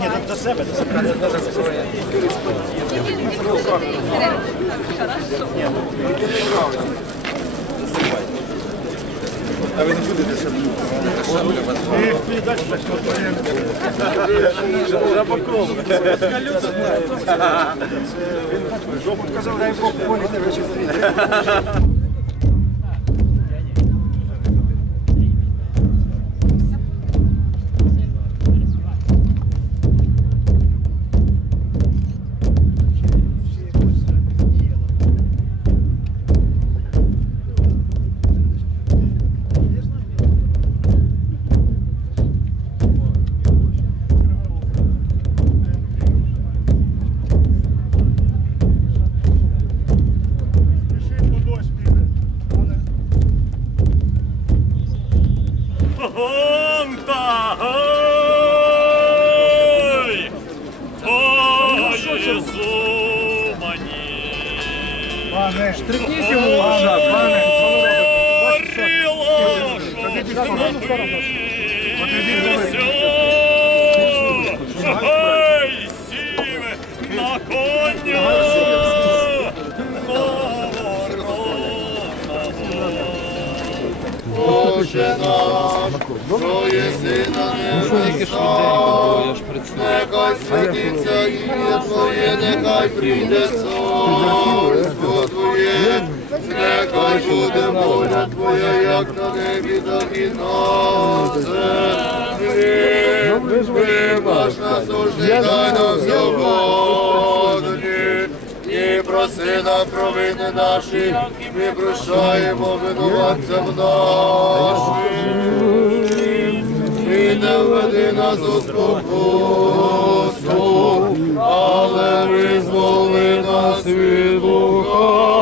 Ні, до- до себе, до себе. А ви не будете ще Жопу казав, дай Бог, полі тебе Гонта! Гой! Ой, Єзумані! Пане, штрикніть йому лоша, пане. Ой, сіве на коня! Боже наш, що єси на небесах, нехай святиться ім'я Твоє, нехай прийде царство Твоє, нехай буде воля Твоя, як на небі, так і на землі. Вибач нас завжди, дай нам сьогодні, і проси нам провини наші, ми прощаємо винуватцям нашим. І не введи нас у спокусу, але визволи нас від лукавого.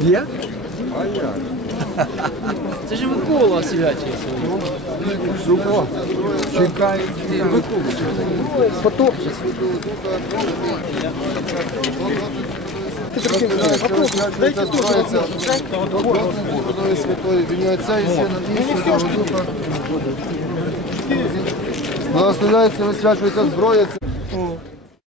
Є? Це ж Микола свячий. О, чекай. Потопче. Дайте Святої в ім'я Отця і Сина і Святого Духа. Благословляється, висвячується зброя.